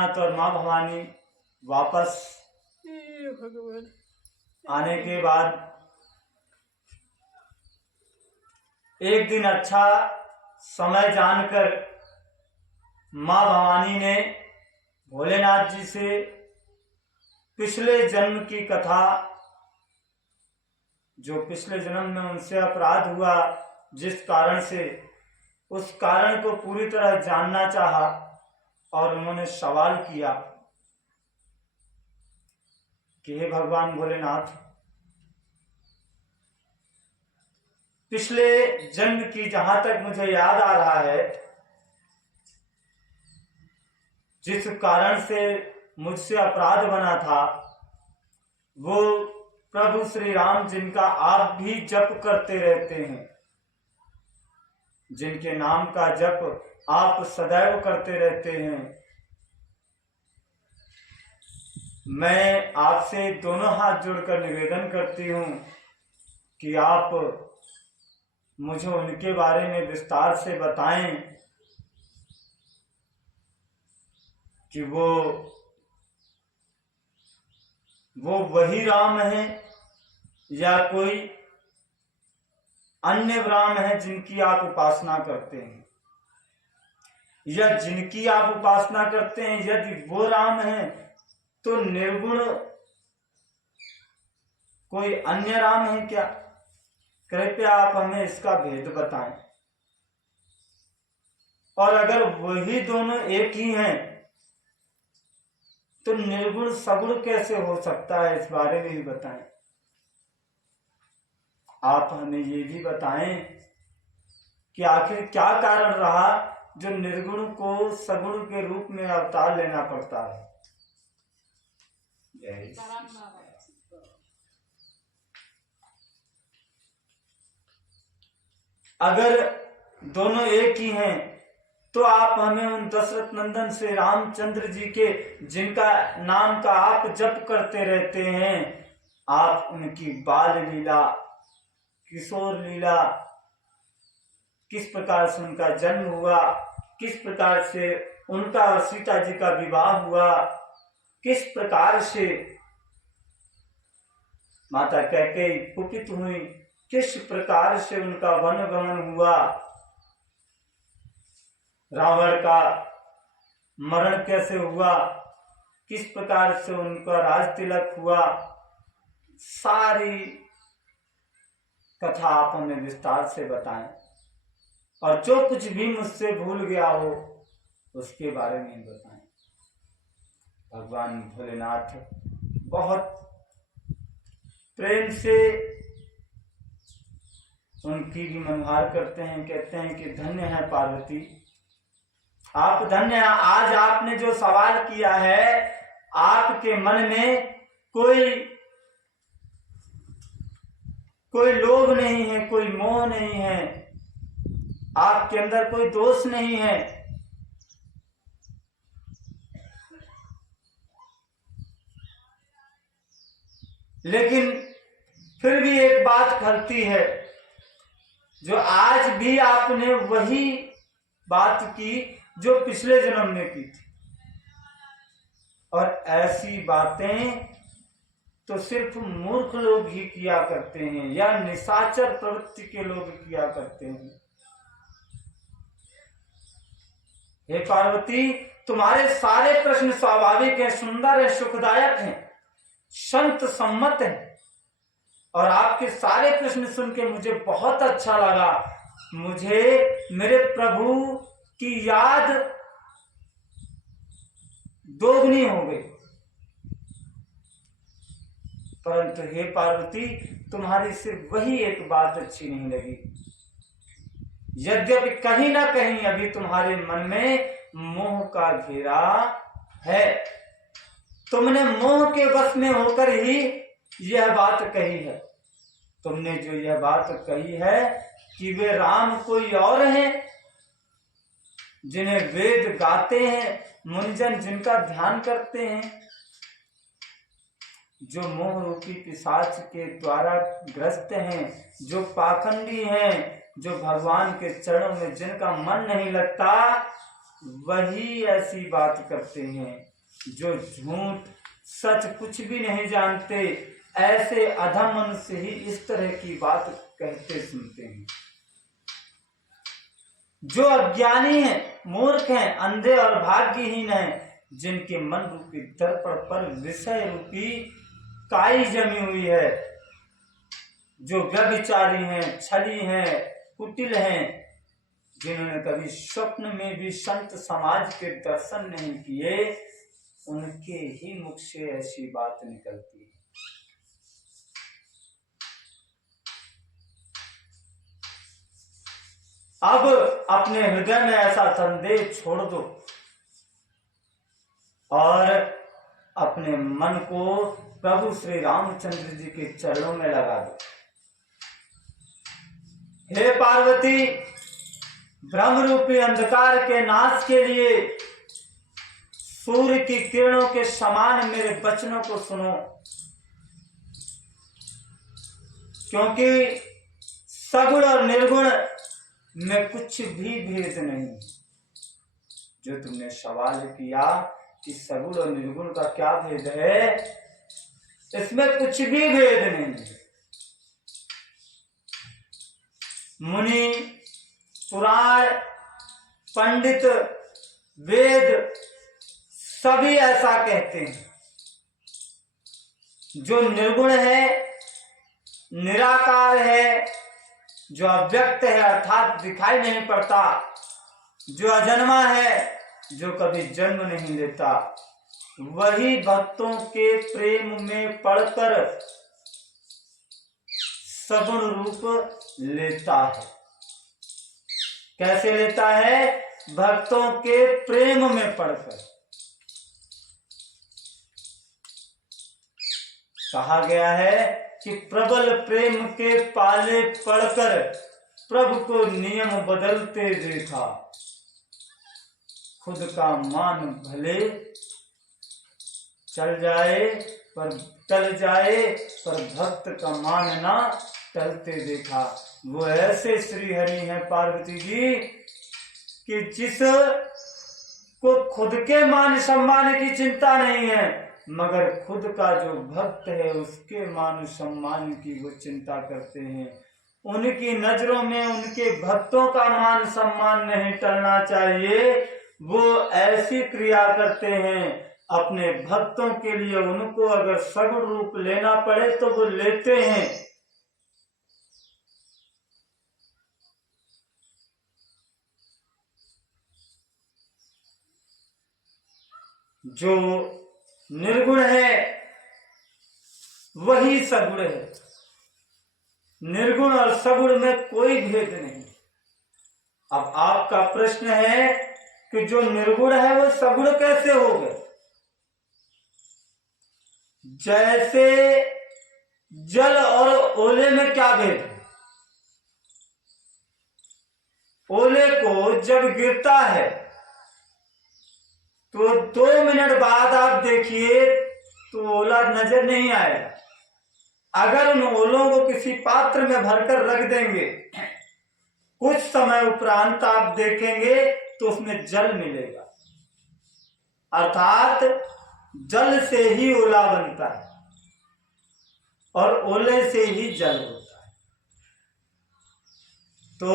भोलेनाथ और माँ भवानी वापस आने के बाद एक दिन अच्छा समय जानकर माँ भवानी ने भोलेनाथ जी से पिछले जन्म की कथा, जो पिछले जन्म में उनसे अपराध हुआ जिस कारण से, उस कारण को पूरी तरह जानना चाहा और उन्होंने सवाल किया कि हे भगवान भोलेनाथ, पिछले जन्म की जहां तक मुझे याद आ रहा है, जिस कारण से मुझसे अपराध बना था, वो प्रभु श्री राम जिनका आप भी जप करते रहते हैं, जिनके नाम का जप आप सदैव करते रहते हैं, मैं आपसे दोनों हाथ जोड़कर निवेदन करती हूं कि आप मुझे उनके बारे में विस्तार से बताएं कि वो वही राम है या कोई अन्य राम है जिनकी आप उपासना करते हैं, या जिनकी आप उपासना करते हैं यदि वो राम है तो निर्गुण कोई अन्य राम है क्या? कृपया आप हमें इसका भेद बताएं। और अगर वही दोनों एक ही हैं तो निर्गुण सगुण कैसे हो सकता है, इस बारे में भी बताएं। आप हमें ये भी बताएं कि आखिर क्या कारण रहा जो निर्गुण को सगुण के रूप में अवतार लेना पड़ता है। अगर दोनों एक ही हैं तो आप हमें उन दशरथ नंदन श्री रामचंद्र जी के, जिनका नाम का आप जप करते रहते हैं, आप उनकी बाल लीला, किशोर लीला, किस प्रकार से उनका जन्म हुआ, किस प्रकार से उनका और सीता जी का विवाह हुआ, किस प्रकार से माता कैकेयी कुपित हुई, किस प्रकार से उनका वन गमन हुआ, रावण का मरण कैसे हुआ, किस प्रकार से उनका राज तिलक हुआ, सारी कथा आप हमें विस्तार से बताएं। और जो कुछ भी मुझसे भूल गया हो उसके बारे में बताएं। भगवान भोलेनाथ बहुत प्रेम से उनकी भी मनोहार करते हैं, कहते हैं कि धन्य है पार्वती, आप धन्य हैं। आज आपने जो सवाल किया है, आपके मन में कोई लोभ नहीं है, कोई मोह नहीं है, आपके अंदर कोई दोष नहीं है। लेकिन फिर भी एक बात खलती है, जो आज भी आपने वही बात की जो पिछले जन्म में की थी। और ऐसी बातें तो सिर्फ मूर्ख लोग ही किया करते हैं या निशाचर प्रवृत्ति के लोग किया करते हैं। हे पार्वती, तुम्हारे सारे प्रश्न स्वाभाविक हैं, सुंदर हैं, सुखदायक हैं, संत सम्मत हैं, और आपके सारे प्रश्न सुन के मुझे बहुत अच्छा लगा। मुझे मेरे प्रभु की याद दोगुनी हो गई। परंतु हे पार्वती, तुम्हारी से वही एक बात अच्छी नहीं लगी। यद्यपि कहीं ना कहीं अभी तुम्हारे मन में मोह का घेरा है, तुमने मोह के वश में होकर ही यह बात कही है। तुमने जो यह बात कही है कि वे राम कोई और हैं, जिन्हें वेद गाते हैं, मुनिजन जिनका ध्यान करते हैं, जो मोह रूपी पिशाच के द्वारा ग्रस्त हैं, जो पाखंडी हैं, जो भगवान के चरणों में जिनका मन नहीं लगता, वही ऐसी बात करते हैं जो झूठ सच कुछ भी नहीं जानते। ऐसे अधम मनुष्य ही इस तरह की बात कहते सुनते हैं। जो अज्ञानी है, मूर्ख हैं, अंधे और भाग्यहीन हैं, जिनके मन रूपी दर्पण पर विषय रूपी काई जमी हुई है, जो व्यभिचारी हैं, छली हैं, कुटिल हैं, जिन्होंने कभी स्वप्न में भी संत समाज के दर्शन नहीं किए, उनके ही मुख से ऐसी बात निकलती है। अब अपने हृदय में ऐसा संदेह छोड़ दो और अपने मन को प्रभु श्री रामचंद्र जी के चरणों में लगा दो। हे पार्वती, ब्रह्म रूपी अंधकार के नाश के लिए सूर्य की किरणों के समान मेरे वचनों को सुनो, क्योंकि सगुण और निर्गुण में कुछ भी भेद नहीं। जो तुमने सवाल किया कि सगुण और निर्गुण का क्या भेद है, इसमें कुछ भी भेद नहीं है। मुनि, पुराण, पंडित, वेद सभी ऐसा कहते हैं। जो निर्गुण है, निराकार है, जो अव्यक्त है अर्थात दिखाई नहीं पड़ता, जो अजन्मा है, जो कभी जन्म नहीं लेता, वही भक्तों के प्रेम में पड़कर सगुण रूप लेता है। कैसे लेता है? भक्तों के प्रेम में पड़कर। कहा गया है कि प्रबल प्रेम के पाले पड़कर प्रभु को नियम बदलते देखा। खुद का मान भले चल जाए पर टल जाए, पर भक्त का मान ना टलते देखा। वो ऐसे श्री हरि हैं पार्वती जी कि जिस को खुद के मान सम्मान की चिंता नहीं है, मगर खुद का जो भक्त है उसके मान सम्मान की वो चिंता करते हैं। उनकी नजरों में उनके भक्तों का मान सम्मान नहीं टलना चाहिए। वो ऐसी क्रिया करते हैं अपने भक्तों के लिए, उनको अगर सगुण रूप लेना पड़े तो वो लेते हैं। जो निर्गुण है वही सगुण है। निर्गुण और सगुण में कोई भेद नहीं। अब आपका प्रश्न है कि जो निर्गुण है वो सगुण कैसे हो गए? जैसे जल और ओले में क्या भेद है? ओले को जब गिरता है तो 2 मिनट बाद आप देखिए तो ओला नजर नहीं आएगा। अगर उन ओलों को किसी पात्र में भरकर रख देंगे, कुछ समय उपरांत आप देखेंगे तो उसमें जल मिलेगा। अर्थात जल से ही ओला बनता है और ओले से ही जल होता है। तो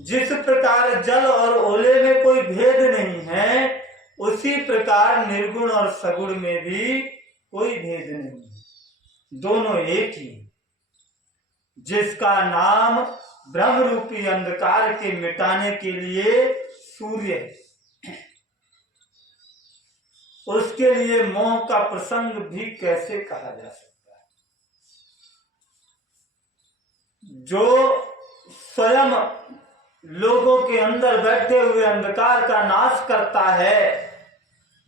जिस प्रकार जल और ओले में कोई भेद नहीं है, उसी प्रकार निर्गुण और सगुण में भी कोई भेद नहीं है। दोनों एक ही। जिसका नाम ब्रह्म रूपी अंधकार के मिटाने के लिए सूर्य है, उसके लिए मोह का प्रसंग भी कैसे कहा जा सकता है? जो स्वयं लोगों के अंदर बैठे हुए अंधकार का नाश करता है,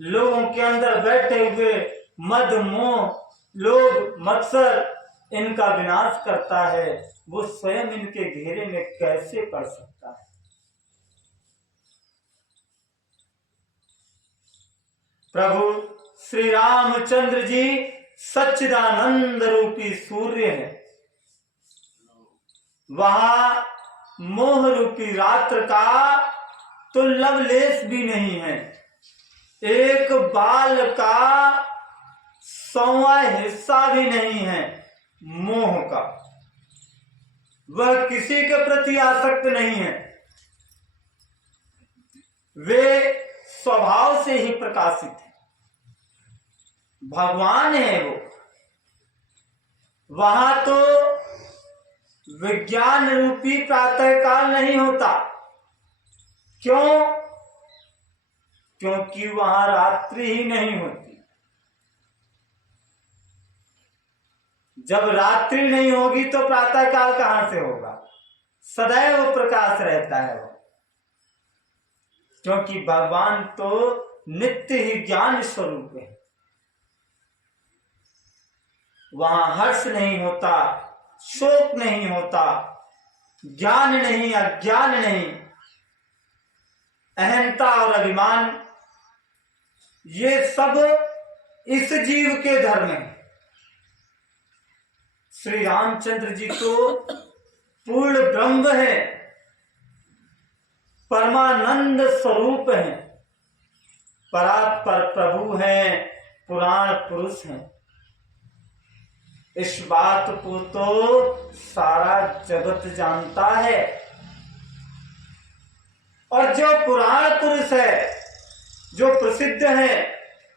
लोगों के अंदर बैठे हुए मद, मोह, लोभ, मत्सर इनका विनाश करता है, वो स्वयं इनके घेरे में कैसे पड़ सकता है? प्रभु श्री रामचंद्र जी सच्चिदानंद रूपी सूर्य है। वहां मोह रूपी रात्र का तो लवलेश भी नहीं है। एक बाल का 100वां हिस्सा भी नहीं है मोह का। वह किसी के प्रति आसक्त नहीं है। वे स्वभाव से ही प्रकाशित है। भगवान है वो। वहां तो विज्ञान रूपी प्रातःकाल नहीं होता। क्यों? क्योंकि वहां रात्रि ही नहीं होती। जब रात्रि नहीं होगी तो प्रातःकाल कहां से होगा? सदैव प्रकाश रहता है वो। क्योंकि भगवान तो नित्य ही ज्ञान स्वरूप है। वहां हर्ष नहीं होता, शोक नहीं होता, ज्ञान नहीं, अज्ञान नहीं, अहंता और अभिमान, ये सब इस जीव के धर्म है। श्री रामचंद्र जी तो पूर्ण ब्रह्म है, परमानंद स्वरूप है, परात्पर प्रभु हैं, पुराण पुरुष हैं। इस बात को तो सारा जगत जानता है। और जो पुराण पुरुष है, जो प्रसिद्ध है,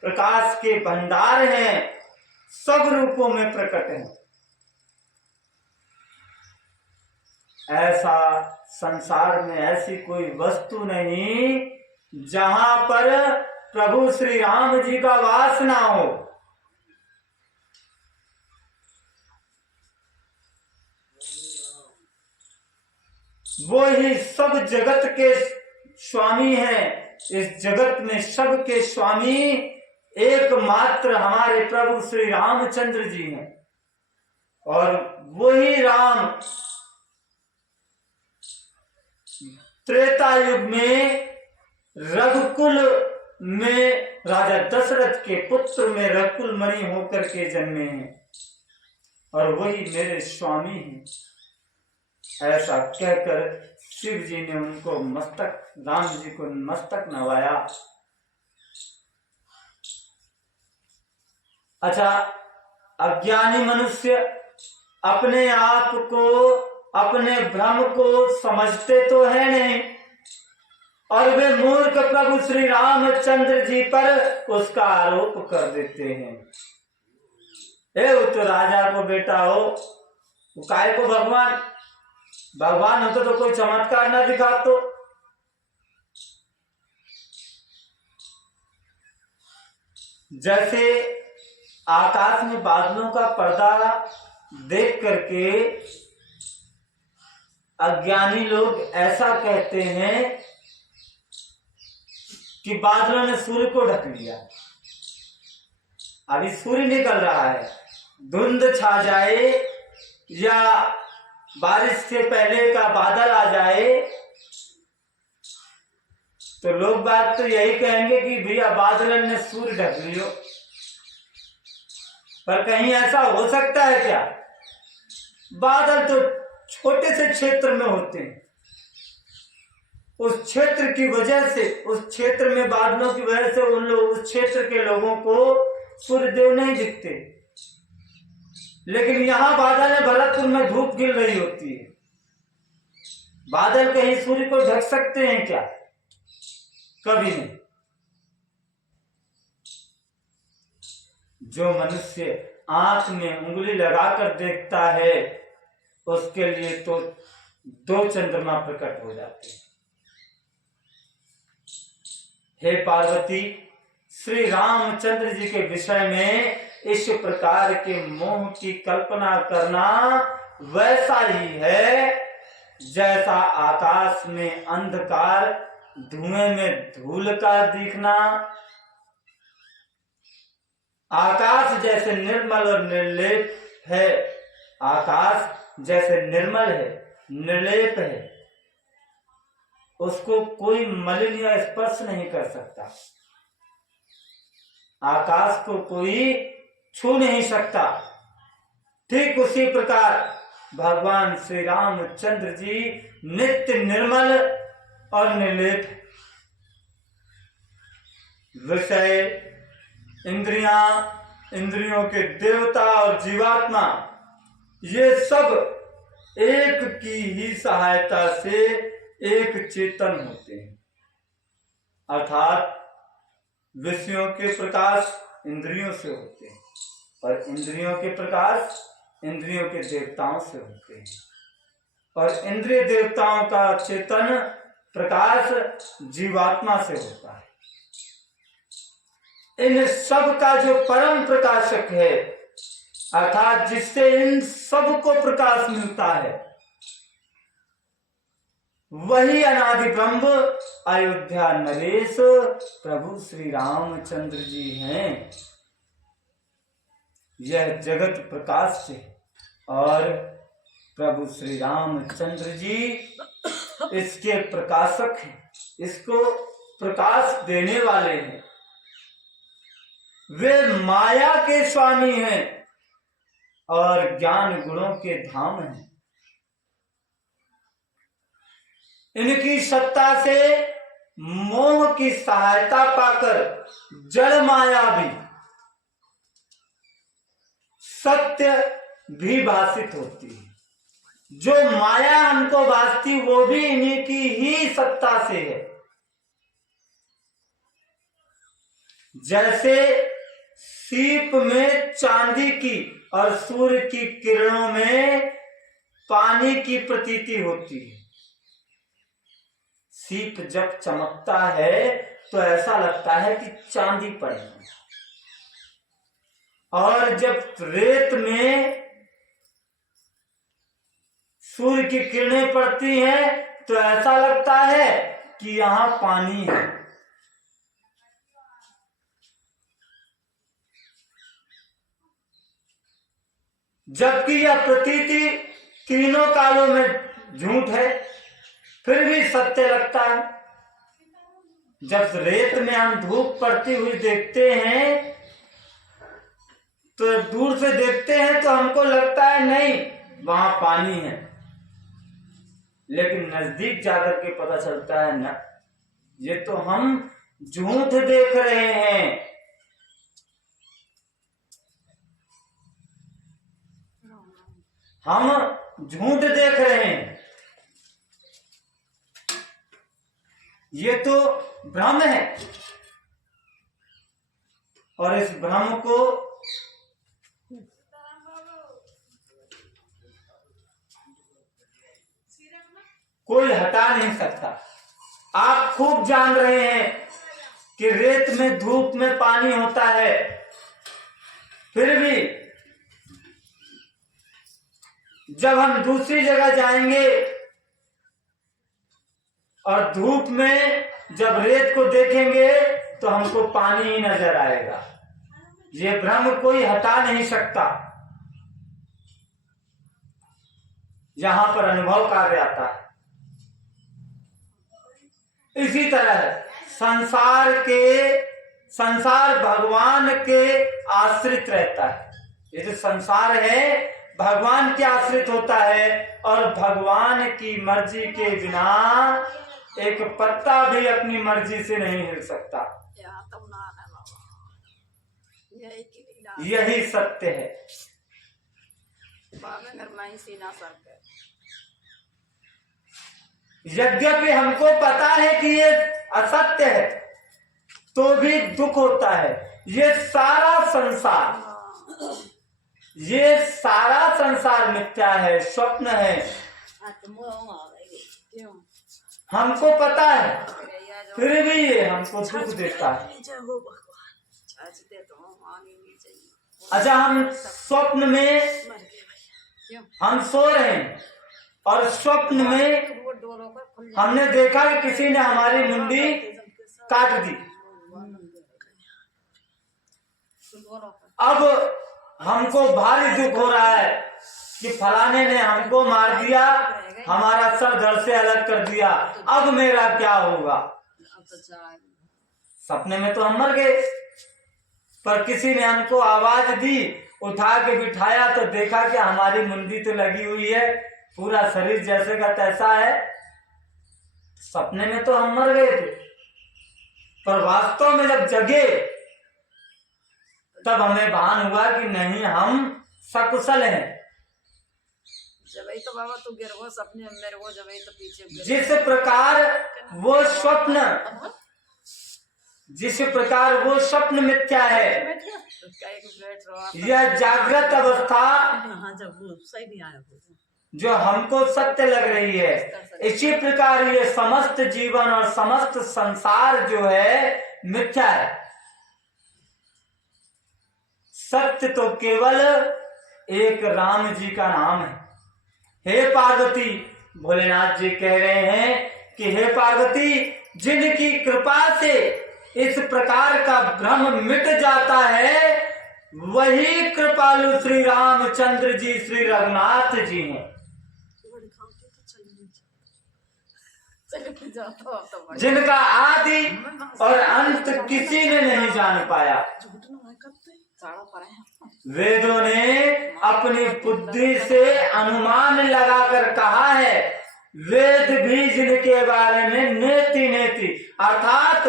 प्रकाश के भंडार हैं, सब रूपों में प्रकट हैं। ऐसा संसार में ऐसी कोई वस्तु नहीं जहां पर प्रभु श्री राम जी का वास ना हो। वो ही सब जगत के स्वामी हैं। इस जगत में सबके स्वामी एकमात्र हमारे प्रभु श्री रामचंद्र जी हैं। और वही राम त्रेता युग में रघुकुल में राजा दशरथ के पुत्र में रघुकुल मणि होकर के जन्मे हैं और वही मेरे स्वामी हैं। ऐसा कहकर शिव जी ने उनको मस्तक, राम जी को मस्तक नवाया। अच्छा, अज्ञानी मनुष्य अपने आप को, अपने भ्रम को समझते तो है नहीं, और वे मूर्ख प्रभु श्री रामचंद्र जी पर उसका आरोप कर देते हैं। वो तो राजा को बेटा हो, वो काय को भगवान? भगवान होते तो कोई चमत्कार ना दिखा तो। जैसे आकाश में बादलों का पर्दा देख करके अज्ञानी लोग ऐसा कहते हैं कि बादलों ने सूर्य को ढक लिया। अभी सूर्य निकल रहा है, धुंध छा जाए या बारिश से पहले का बादल आ जाए तो लोग बात तो यही कहेंगे कि भैया बादल ने सूर्य ढक लियो। पर कहीं ऐसा हो सकता है क्या? बादल तो छोटे से क्षेत्र में होते हैं। उस क्षेत्र की वजह से, उस क्षेत्र में बादलों की वजह से उन लोग, उस क्षेत्र के लोगों को सूर्यदेव नहीं दिखते। लेकिन यहां बादल है, भरतपुर में धूप गिर रही होती है। बादल कहीं सूर्य को ढक सकते हैं क्या? कभी नहीं। जो मनुष्य आंख में उंगली लगाकर देखता है उसके लिए तो 2 चंद्रमा प्रकट हो जाते हैं। हे पार्वती, श्री रामचंद्र जी के विषय में इस प्रकार के मोह की कल्पना करना वैसा ही है जैसा आकाश में अंधकार, धुएं में धूल का दिखना। आकाश जैसे निर्मल और निर्लेप है, आकाश जैसे निर्मल है, निर्लेप है, उसको कोई मलिन या स्पर्श नहीं कर सकता। आकाश को कोई छू नहीं सकता। ठीक उसी प्रकार भगवान श्री रामचंद्र जी नित्य निर्मल और निर्लेप, विषय, इंद्रियां, इंद्रियों के देवता और जीवात्मा, ये सब एक की ही सहायता से एक चेतन होते हैं। अर्थात विषयों के प्रकाश इंद्रियों से होते हैं और इंद्रियों के प्रकाश इंद्रियों के देवताओं से होते हैं और इंद्रिय देवताओं का चेतन प्रकाश जीवात्मा से होता है। इन सब का जो परम प्रकाशक है, अर्थात जिससे इन सब को प्रकाश मिलता है, वही अनादि ब्रह्म अयोध्या नरेश प्रभु श्री रामचंद्र जी हैं। यह जगत प्रकाश से और प्रभु श्री रामचंद्र जी इसके प्रकाशक हैं, इसको प्रकाश देने वाले हैं। वे माया के स्वामी हैं और ज्ञान गुणों के धाम हैं। इनकी सत्ता से मोह की सहायता पाकर जड़ माया भी सत्य भी भाषित होती है। जो माया हमको भासती वो भी इन्हीं की ही सत्ता से है। जैसे सीप में चांदी की और सूर्य की किरणों में पानी की प्रतीति होती है। सीप जब चमकता है तो ऐसा लगता है कि चांदी पड़ी, और जब रेत में सूर्य की किरणें पड़ती हैं तो ऐसा लगता है कि यहां पानी है। जबकि यह प्रतीति तीनों कालों में झूठ है, फिर भी सत्य लगता है। जब रेत में हम धूप पड़ती हुई देखते हैं तो दूर से देखते हैं तो हमको लगता है नहीं वहां पानी है, लेकिन नजदीक जाकर के पता चलता है ना, ये तो हम झूठ देख रहे हैं। हम झूठ देख रहे हैं। ये तो भ्रम है और इस भ्रम को कोई हटा नहीं सकता। आप खूब जान रहे हैं कि रेत में धूप में पानी होता है, फिर भी जब हम दूसरी जगह जाएंगे और धूप में जब रेत को देखेंगे तो हमको पानी ही नजर आएगा। ये भ्रम कोई हटा नहीं सकता। यहां पर अनुभव कार्य आता है। इसी तरह संसार भगवान के आश्रित रहता है। ये जो संसार है भगवान के आश्रित होता है और भगवान की मर्जी के बिना एक पत्ता भी अपनी मर्जी से नहीं हिल सकता। यही सत्य है। यद्यपि हमको पता है कि ये असत्य है तो भी दुख होता है। ये सारा संसार मिथ्या है, स्वप्न है। हमको पता है, फिर भी ये हमको दुख देता है। अच्छा, हम स्वप्न में हम सो रहे हैं और स्वप्न में हमने देखा कि किसी ने हमारी मुंडी काट दी। अब हमको भारी दुख हो रहा है कि फलाने ने हमको मार दिया, हमारा सर धड़ से अलग कर दिया, अब मेरा क्या होगा। सपने में तो हम मर गए, पर किसी ने हमको आवाज दी, उठा के बिठाया तो देखा कि हमारी मुंडी तो लगी हुई है, पूरा शरीर जैसे का तैसा है। सपने में तो हम मर गए थे, पर वास्तव में जब जगे तब हमें भान हुआ कि नहीं, हम सकुशल हैं। जब तो बाबा तू गिर वो सपने में मेरे वो जब तो पीछे जिस प्रकार वो स्वप्न मिथ्या है, यह जागृत अवस्था जब सही नहीं आया जो हमको सत्य लग रही है, इसी प्रकार ये समस्त जीवन और समस्त संसार जो है मिथ्या है। सत्य तो केवल एक राम जी का नाम है। हे पार्वती, भोलेनाथ जी कह रहे हैं कि हे पार्वती, जिनकी कृपा से इस प्रकार का भ्रम मिट जाता है, वही कृपालु श्री रामचंद्र जी, श्री रघुनाथ जी हैं, जिनका आदि और अंत किसी ने नहीं जान पाया। वेदों ने अपनी बुद्धि से अनुमान लगाकर कहा है, वेद भी जिनके बारे में नेति नेति, अर्थात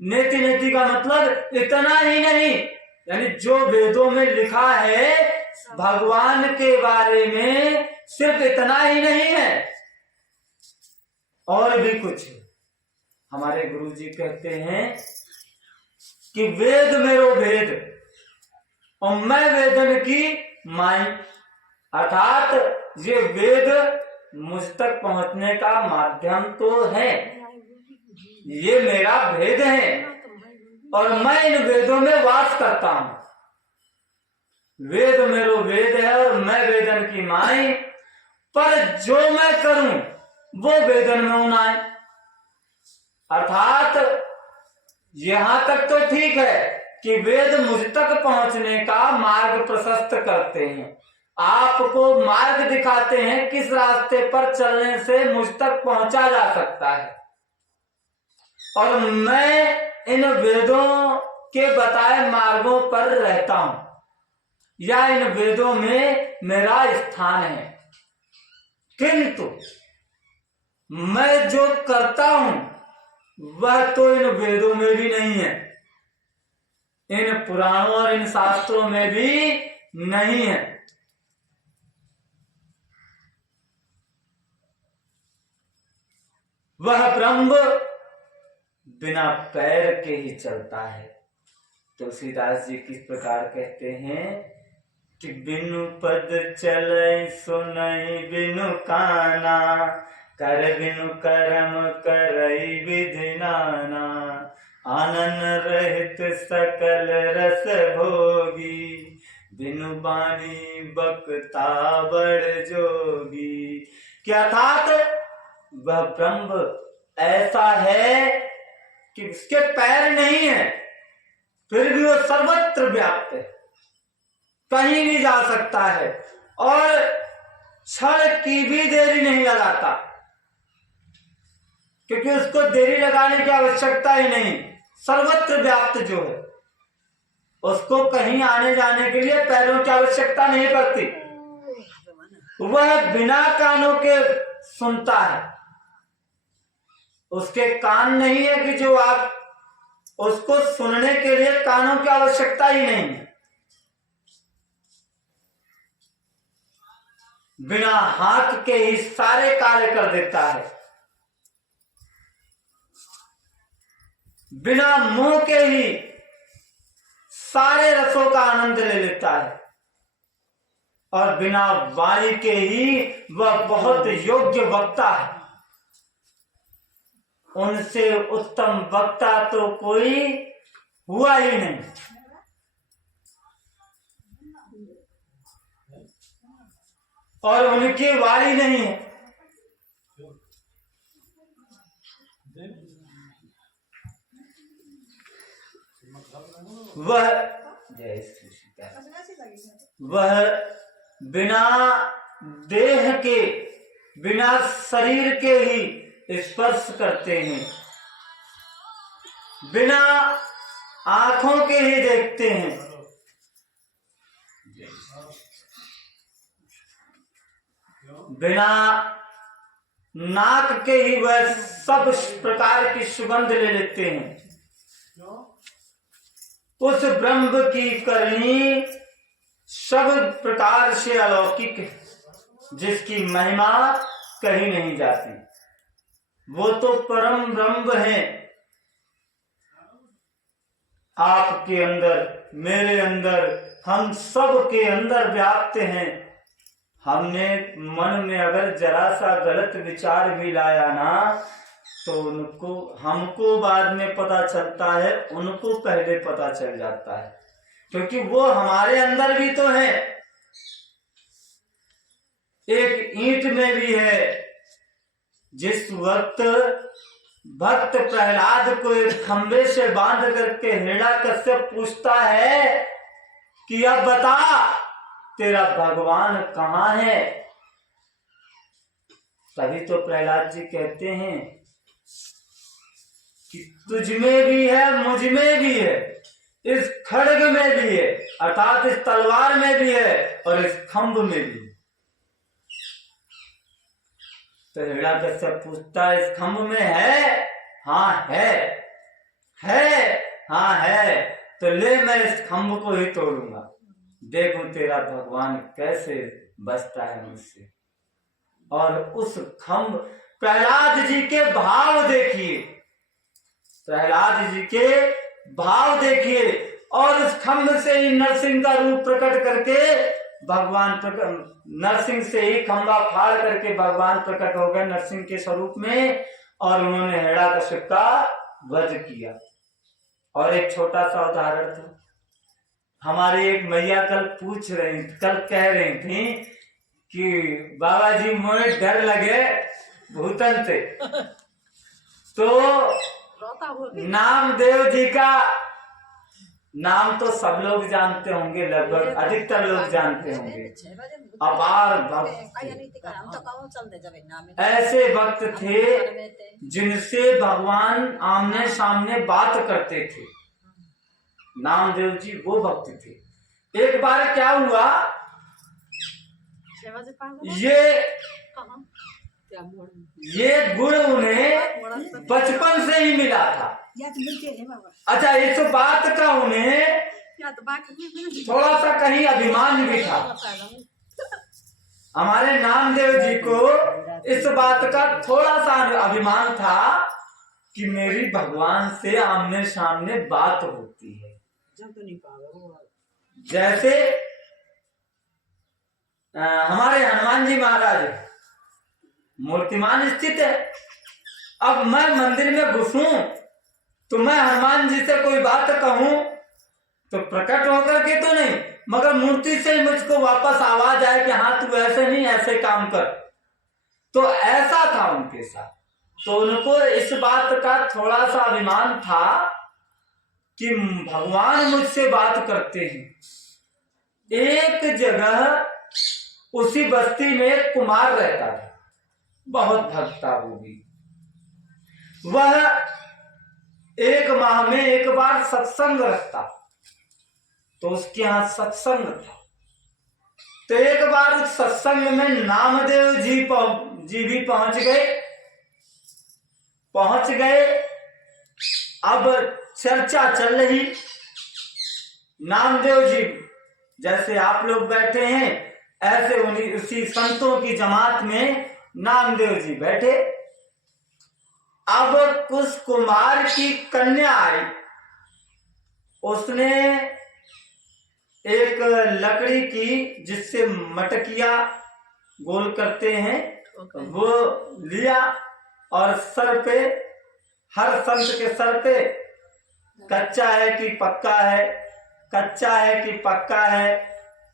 नेति नेति का मतलब इतना ही नहीं, यानी जो वेदों में लिखा है भगवान के बारे में सिर्फ इतना ही नहीं है, और भी कुछ। हमारे गुरुजी कहते हैं कि वेद मेरो भेद और मैं वेदन की माई, अर्थात ये वेद मुझ तक पहुंचने का माध्यम तो है, ये मेरा भेद है और मैं इन वेदों में वास करता हूं। वेद मेरो वेद है और मैं वेदन की माई, पर जो मैं करूं वो वेदन में उनाए। अर्थात यहां तक तो ठीक है कि वेद मुझ तक पहुंचने का मार्ग प्रशस्त करते हैं, आपको मार्ग दिखाते हैं किस रास्ते पर चलने से मुझ तक पहुंचा जा सकता है, और मैं इन वेदों के बताए मार्गों पर रहता हूं, या इन वेदों में मेरा स्थान है। किंतु मैं जो करता हूं वह तो इन वेदों में भी नहीं है, इन पुराणों और इन शास्त्रों में भी नहीं है। वह ब्रह्म बिना पैर के ही चलता है। तुलसीदास जी किस प्रकार कहते हैं कि बिनु पद चलै सुनई बिनु काना, कर बिनु करम करई विधि नाना, आनन रहित सकल रस भोगी, बिनु बानी बक्ता बड़ जोगी। क्या अर्थात वह ब्रह्म ऐसा है कि उसके पैर नहीं है, फिर भी वो सर्वत्र व्याप्त है, कहीं भी जा सकता है और क्षण की भी देरी नहीं लगाता, क्योंकि उसको देरी लगाने की आवश्यकता ही नहीं। सर्वत्र व्याप्त जो है उसको कहीं आने जाने के लिए पैरों की आवश्यकता नहीं पड़ती। वह बिना कानों के सुनता है, उसके कान नहीं है कि जो आप उसको सुनने के लिए कानों की आवश्यकता ही नहीं है। बिना हाथ के ही सारे कार्य कर देता है, बिना मुंह के ही सारे रसों का आनंद ले लेता है, और बिना वाणी के ही वह बहुत योग्य वक्ता है। उनसे उत्तम वक्ता तो कोई हुआ ही नहीं। और उनकी वाणी नहीं है। वह बिना देह के, बिना शरीर के ही स्पर्श करते हैं, बिना आंखों के ही देखते हैं, बिना नाक के ही वह सब प्रकार की सुगंध ले लेते हैं। उस ब्रह्म की करनी सब प्रकार से अलौकिक है, जिसकी महिमा कहीं नहीं जाती। वो तो परम ब्रह्म है, आपके अंदर, मेरे अंदर, हम सब के अंदर व्याप्त हैं। हमने मन में अगर जरा सा गलत विचार भी लाया ना, तो उनको, हमको बाद में पता चलता है, उनको पहले पता चल जाता है, क्योंकि वो हमारे अंदर भी तो है। एक ईंट में भी है। जिस वक्त भक्त प्रहलाद को एक खंबे से बांध करके हिरण्याकश्यप पूछता है कि अब बता तेरा भगवान कहाँ है, तभी तो प्रहलाद जी कहते हैं कि तुझ में भी है, मुझ में भी है, इस खड्ग में भी है, अर्थात इस तलवार में भी है और इस खंभ में भी है। तो हिरण्याकश्यप पूछता है इस खंभ में है? हाँ है। हाँ है, तो ले मैं इस खंभ को ही तोड़ूंगा, देखूं तेरा भगवान कैसे बचता है मुझसे। और उस खंभ, प्रहलाद जी के भाव देखिए, प्रहलाद जी के भाव देखिए, और उस खंभ से ही नरसिंह का रूप प्रकट करके भगवान नरसिंह से ही खंभा फाड़ करके भगवान प्रकट हो गए नरसिंह के स्वरूप में, और उन्होंने हिरण्याकश्यप का वध किया। और एक छोटा सा उदाहरण था, हमारी एक मैया कल कह रही थी कि बाबा जी मुझे डर लगे भूतन से। तो नामदेव जी का नाम तो सब लोग जानते होंगे, लगभग अधिकतर लोग जानते होंगे। अपार भक्त, ऐसे भक्त थे जिनसे भगवान आमने सामने बात करते थे। नामदेव जी वो भक्त थे। एक बार क्या हुआ, ये गुण उन्हें बचपन से ही मिला था। अच्छा, इस बात का उन्हें थोड़ा सा कहीं अभिमान भी था। हमारे नामदेव जी को इस बात का थोड़ा सा अभिमान था कि मेरी भगवान से आमने सामने बात होती है। जैसे हमारे हनुमान जी महाराज मूर्तिमान स्थित है। अब मैं मंदिर में घुसूं तो मैं हनुमान जी से कोई बात कहूं तो प्रकट होकर के तो नहीं, मगर मूर्ति से मुझको वापस आवाज आए कि हाँ तू ऐसे नहीं ऐसे काम कर, तो ऐसा था उनके साथ। तो उनको इस बात का थोड़ा सा अभिमान था कि भगवान मुझसे बात करते हैं। एक जगह उसी बस्ती में एक कुमार रहता था, बहुत भक्त था वो भी। वह एक माह में एक बार सत्संग रखता, तो उसके यहाँ सत्संग था। तो एक बार उस सत्संग में नामदेव जी भी पहुंच गए। अब चर्चा चल रही, नामदेव जी जैसे आप लोग बैठे हैं ऐसे उसी संतों की जमात में नामदेव जी बैठे। अब उस कुमार की कन्या आई, उसने एक लकड़ी की जिससे मटकिया गोल करते हैं वो लिया, और सर पे, हर संत के सर पे कच्चा है कि पक्का है, कच्चा है कि पक्का है,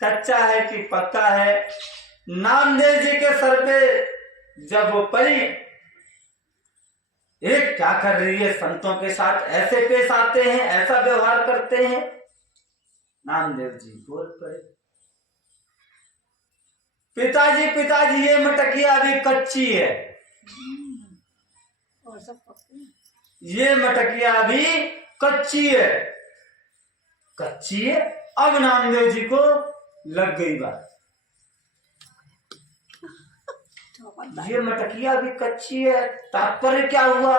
कच्चा है कि पक्का है। नामदेव जी के सर पे जब वो पड़ी, एक क्या कर रही है, संतों के साथ ऐसे पेश आते हैं, ऐसा व्यवहार करते हैं। नामदेव जी बोल पड़े, पिताजी ये मटकिया अभी कच्ची है, ये मटकिया अभी कच्ची है। अब नामदेव जी को लग गई बात। बनता है। ये मटकिया भी कच्ची है, तात्पर्य क्या हुआ?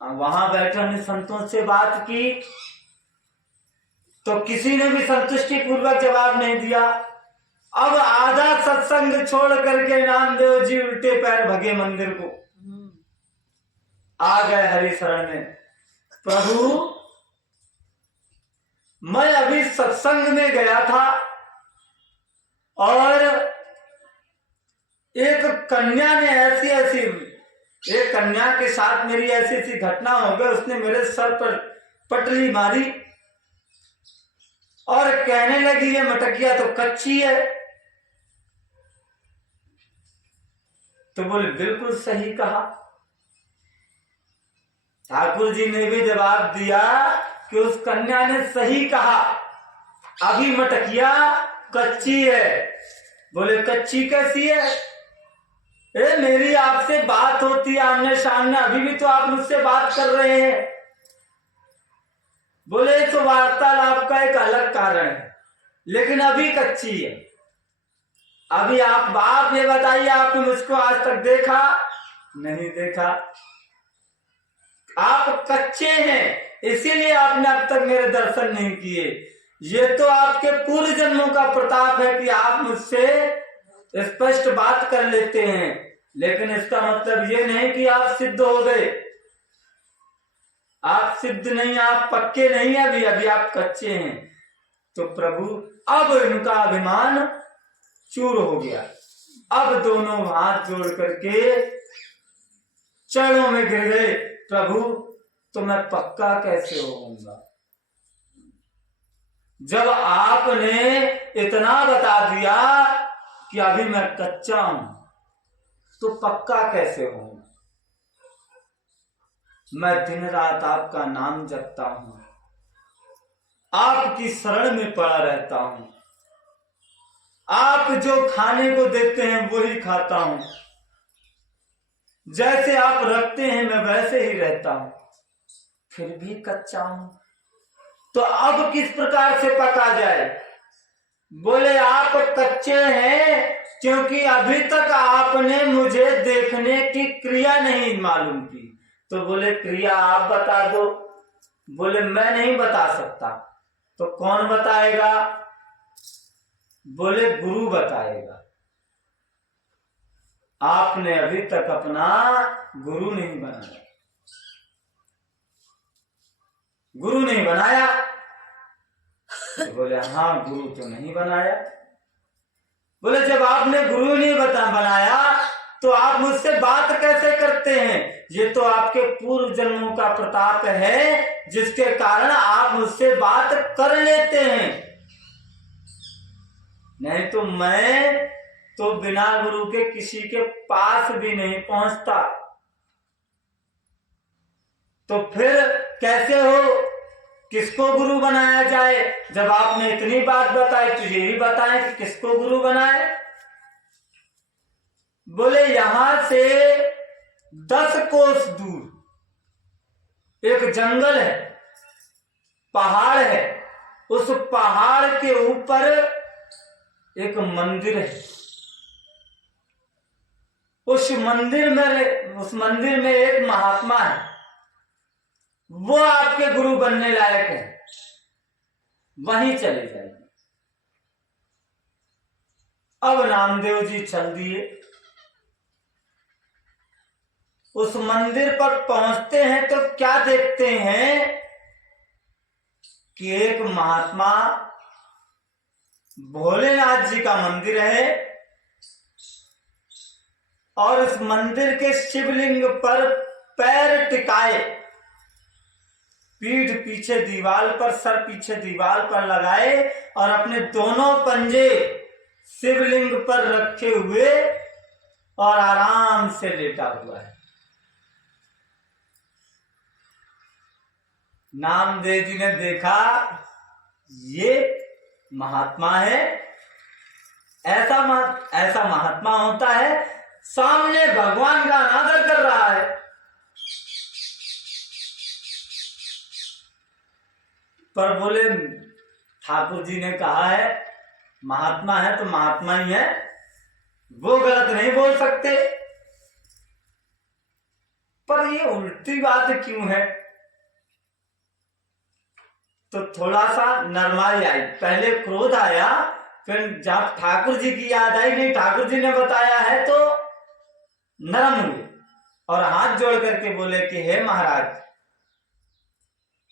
वहां बैठे हमने संतों से बात की तो किसी ने भी संतुष्टि पूर्वक जवाब नहीं दिया। अब आधा सत्संग छोड़ करके नामदेव जी उल्टे पैर भगे मंदिर को, आ गए हरि शरण में। प्रभु, मैं अभी सत्संग में गया था और एक कन्या ने एक कन्या के साथ मेरी ऐसी ऐसी घटना हो गई। उसने मेरे सर पर पटली मारी और कहने लगी ये मटकिया तो कच्ची है। तो बोले बिल्कुल सही कहा। ठाकुर जी ने भी जवाब दिया कि उस कन्या ने सही कहा, अभी मटकिया कच्ची है। बोले कच्ची कैसी है? मेरी आपसे बात होती है आमने सामने, अभी भी तो आप मुझसे बात कर रहे हैं। बोले तो वार्तालाप का एक अलग कारण है, लेकिन अभी कच्ची है। अभी आप ये बताइए, आपने मुझको आज तक देखा? नहीं देखा। आप कच्चे हैं, इसीलिए आपने अब तक मेरे दर्शन नहीं किए। ये तो आपके पूर्व जन्मों का प्रताप है कि आप मुझसे स्पष्ट बात कर लेते हैं, लेकिन इसका मतलब ये नहीं कि आप सिद्ध हो गए। आप सिद्ध नहीं, आप पक्के नहीं, अभी आप कच्चे हैं। तो प्रभु, अब इनका अभिमान चूर हो गया। अब दोनों हाथ जोड़ करके चरणों में गिर गए। प्रभु, तो मैं पक्का कैसे होऊंगा? जब आपने इतना बता दिया कि अभी मैं कच्चा हूं, तो पक्का कैसे होऊंगा? मैं दिन रात आपका नाम जपता हूं, आपकी शरण में पड़ा रहता हूं, आप जो खाने को देते हैं वही खाता हूं, जैसे आप रखते हैं मैं वैसे ही रहता हूं, फिर भी कच्चा हूं। तो अब किस प्रकार से पका जाए? बोले आप कच्चे हैं क्योंकि अभी तक आपने मुझे देखने की क्रिया नहीं मालूम की। तो बोले क्रिया आप बता दो। बोले मैं नहीं बता सकता। तो कौन बताएगा? बोले गुरु बताएगा। आपने अभी तक अपना गुरु नहीं बनाया। गुरु नहीं बनाया? तो बोले हाँ, गुरु तो नहीं बनाया। बोले जब आपने गुरु नहीं बनाया तो आप मुझसे बात कैसे करते हैं? ये तो आपके पूर्व जन्मों का प्रताप है, जिसके कारण आप मुझसे बात कर लेते हैं। नहीं तो मैं तो बिना गुरु के किसी के पास भी नहीं पहुंचता। तो फिर कैसे हो? किसको गुरु बनाया जाए? जब आपने इतनी बात बताई तो ये भी बताएं कि किसको गुरु बनाए। बोले यहां से 10 कोस दूर एक जंगल है, पहाड़ है। उस पहाड़ के ऊपर एक मंदिर है। उस मंदिर में एक महात्मा है, वो आपके गुरु बनने लायक है। वहीं चले जाइए। अब नामदेव जी चल दिए। उस मंदिर पर पहुंचते हैं तो क्या देखते हैं कि एक महात्मा, भोलेनाथ जी का मंदिर है और उस मंदिर के शिवलिंग पर पैर टिकाए, पीठ पीछे दीवार पर, सर पीछे दीवार पर लगाए और अपने दोनों पंजे शिवलिंग पर रखे हुए और आराम से लेटा हुआ है। नामदेव जी ने देखा ये महात्मा है। ऐसा महात्मा होता है, सामने भगवान का अनादर कर रहा है। पर बोले ठाकुर जी ने कहा है महात्मा है तो महात्मा ही है, वो गलत नहीं बोल सकते। पर ये उल्टी बात क्यों है? तो थोड़ा सा नरमाई आई, पहले क्रोध आया, फिर जब ठाकुर जी की याद आई, नहीं ठाकुर जी ने बताया है तो नरम हुए और हाथ जोड़ करके बोले कि हे महाराज,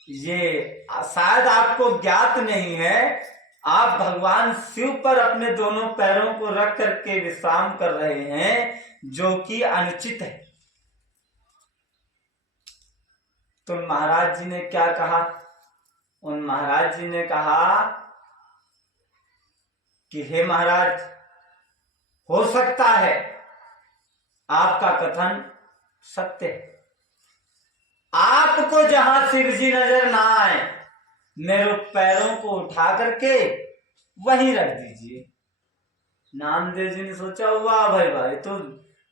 ये शायद आपको ज्ञात नहीं है, आप भगवान शिव पर अपने दोनों पैरों को रख करके विश्राम कर रहे हैं, जो कि अनुचित है। तो महाराज जी ने क्या कहा? उन महाराज जी ने कहा कि हे महाराज, हो सकता है आपका कथन सत्य है, आपको जहां शिव जी नजर ना आए, मेरे पैरों को उठा करके वहीं रख दीजिए। नामदेव जी ने सोचा, वाह भाई भाई, तो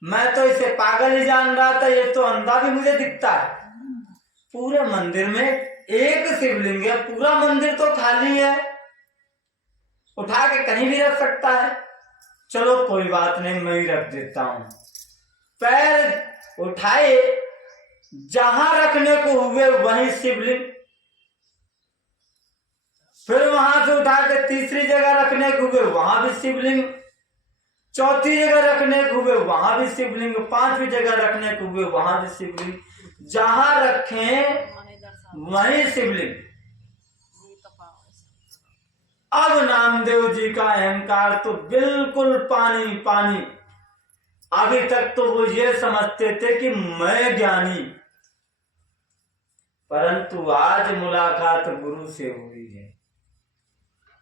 मैं तो इसे पागल ही जान रहा था, ये तो अंधा भी मुझे दिखता है। पूरे मंदिर में एक शिवलिंग है, पूरा मंदिर तो खाली है, उठा के कहीं भी रख सकता है। चलो कोई बात नहीं, मैं ही रख देता हूं। पैर उठाए, जहां रखने को हुए वहीं शिवलिंग, फिर वहां से उठा के तीसरी जगह रखने को हुए वहां भी शिवलिंग, चौथी जगह रखने को हुए वहां भी शिवलिंग, पांचवी जगह रखने को हुए वहां भी शिवलिंग, जहां रखें वहीं शिवलिंग। अब नामदेव जी का अहंकार तो बिल्कुल पानी पानी। अभी तक तो वो ये समझते थे कि मैं ज्ञानी, परंतु आज मुलाकात गुरु से हुई है